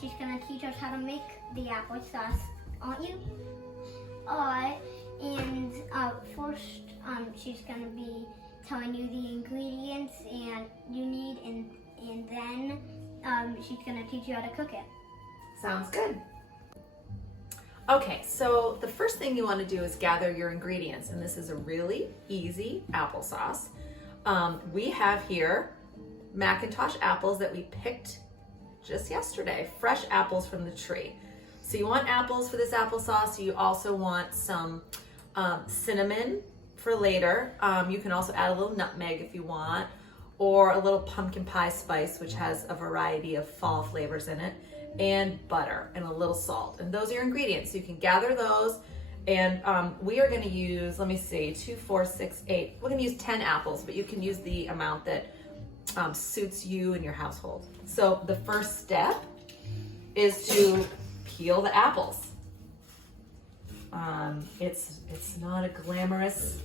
she's gonna teach us how to make the applesauce, aren't you? And first, she's gonna be telling you the ingredients and you need, and then she's gonna teach you how to cook it. Sounds good. Okay, so the first thing you want to do is gather your ingredients, and this is a really easy applesauce. We have here Macintosh apples that we picked just yesterday, fresh apples from the tree. So you want apples for this applesauce. You also want some cinnamon for later. You can also add a little nutmeg if you want, or a little pumpkin pie spice, which has a variety of fall flavors in it, and butter and a little salt. And those are your ingredients. So you can gather those. And we are gonna use, let me see, 2, 4, 6, 8. We're gonna use 10 apples, but you can use the amount that suits you and your household. So the first step is to peel the apples. It's not a glamorous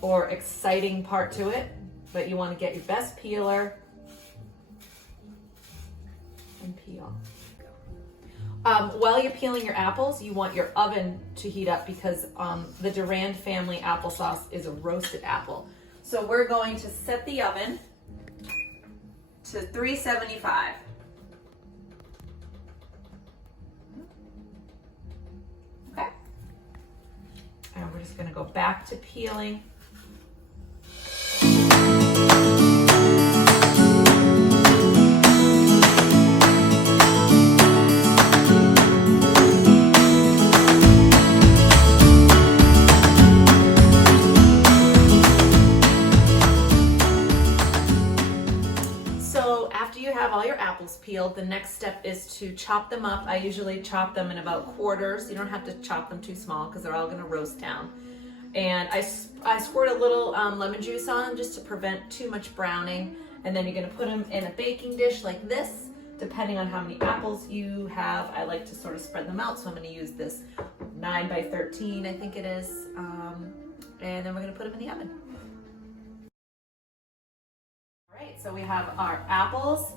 or exciting part to it, but you wanna get your best peeler and peel. While you're peeling your apples, you want your oven to heat up because the Durand family applesauce is a roasted apple. So we're going to set the oven to 375. Okay. And we're just gonna go back to peeling. All your apples peeled, the next step is to chop them up. I usually chop them in about quarters. You don't have to chop them too small because they're all going to roast down. And I squirt a little lemon juice on them just to prevent too much browning. And then you're going to put them in a baking dish like this, depending on how many apples you have. I like to sort of spread them out, so I'm going to use this 9 by 13, I think it is. And then we're going to put them in the oven. All right, so we have our apples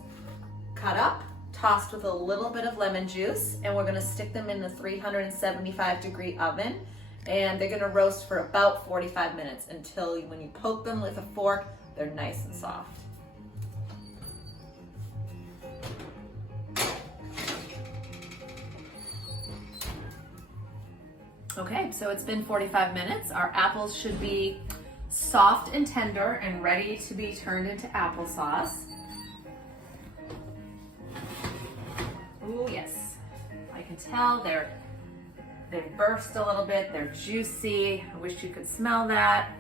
cut up, tossed with a little bit of lemon juice, and we're gonna stick them in the 375-degree oven, and they're gonna roast for about 45 minutes until when you poke them with a fork, they're nice and soft. Okay, so it's been 45 minutes. Our apples should be soft and tender and ready to be turned into applesauce. Oh yes, I can tell they've burst a little bit, they're juicy. I wish you could smell that.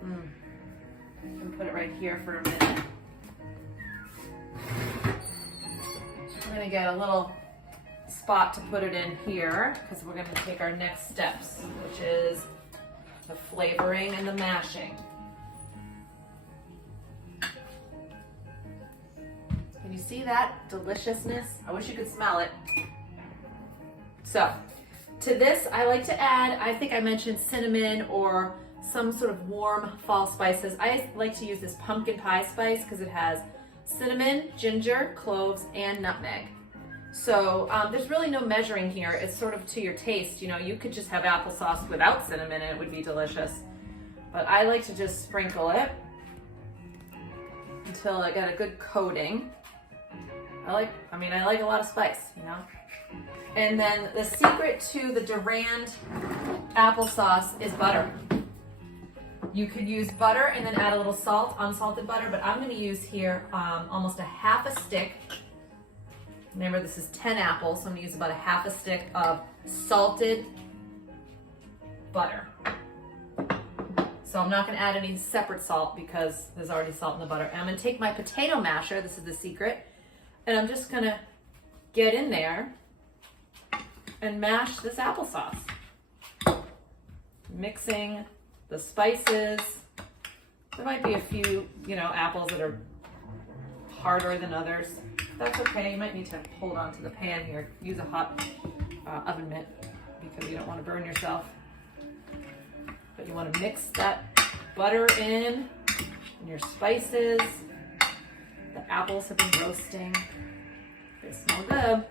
I'm gonna put it right here for a minute. I'm gonna get a little spot to put it in here because we're gonna take our next steps, which is the flavoring and the mashing. Can you see that deliciousness? I wish you could smell it. So, to this, I like to add, I think I mentioned cinnamon or some sort of warm fall spices. I like to use this pumpkin pie spice because it has cinnamon, ginger, cloves, and nutmeg. So there's really no measuring here. It's sort of to your taste. You know, you could just have applesauce without cinnamon and it would be delicious. But I like to just sprinkle it until I got a good coating. I like a lot of spice, you know. And then the secret to the Durand applesauce is butter. You could use butter and then add a little salt, unsalted butter, but I'm gonna use here almost a half a stick. Remember, this is 10 apples, so I'm gonna use about a half a stick of salted butter. So I'm not gonna add any separate salt because there's already salt in the butter. And I'm gonna take my potato masher, this is the secret, and I'm just gonna get in there and mash this applesauce. Mixing the spices. There might be a few, apples that are harder than others. That's okay. You might need to hold on to the pan here. Use a hot oven mitt because you don't want to burn yourself. But you want to mix that butter in and your spices. The apples have been roasting. Smell good.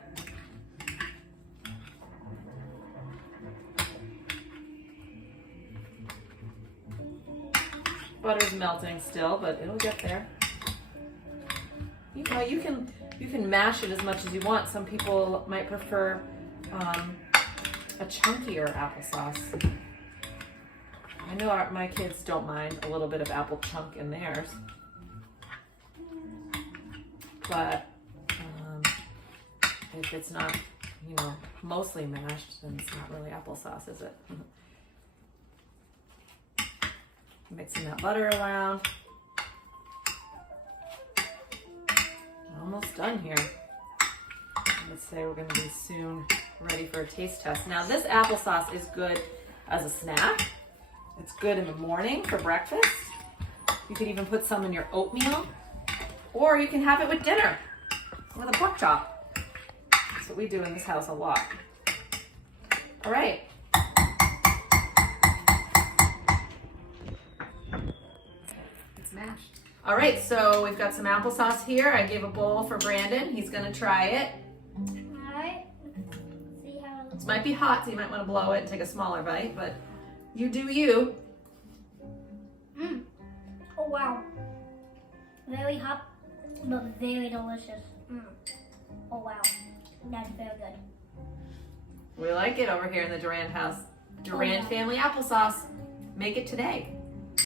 Butter's melting still, but it'll get there. You know, you can mash it as much as you want. Some people might prefer a chunkier applesauce. I know my kids don't mind a little bit of apple chunk in theirs, but if it's not, you know, mostly mashed, then it's not really applesauce, is it? Mixing that butter around. Almost done here. Let's say we're going to be soon ready for a taste test. Now this applesauce is good as a snack. It's good in the morning for breakfast. You could even put some in your oatmeal, or you can have it with dinner with a pork chop. That's what we do in this house a lot. All right. It's mashed. All right, so we've got some applesauce here. I gave a bowl for Brandon. He's gonna try it. All right. See how it looks. This might be hot, so you might want to blow it and take a smaller bite, but you do you. Oh wow. Very hot, but very delicious. Oh wow. That's very good. We like it over here in the Durand house. Durand family applesauce. Make it today.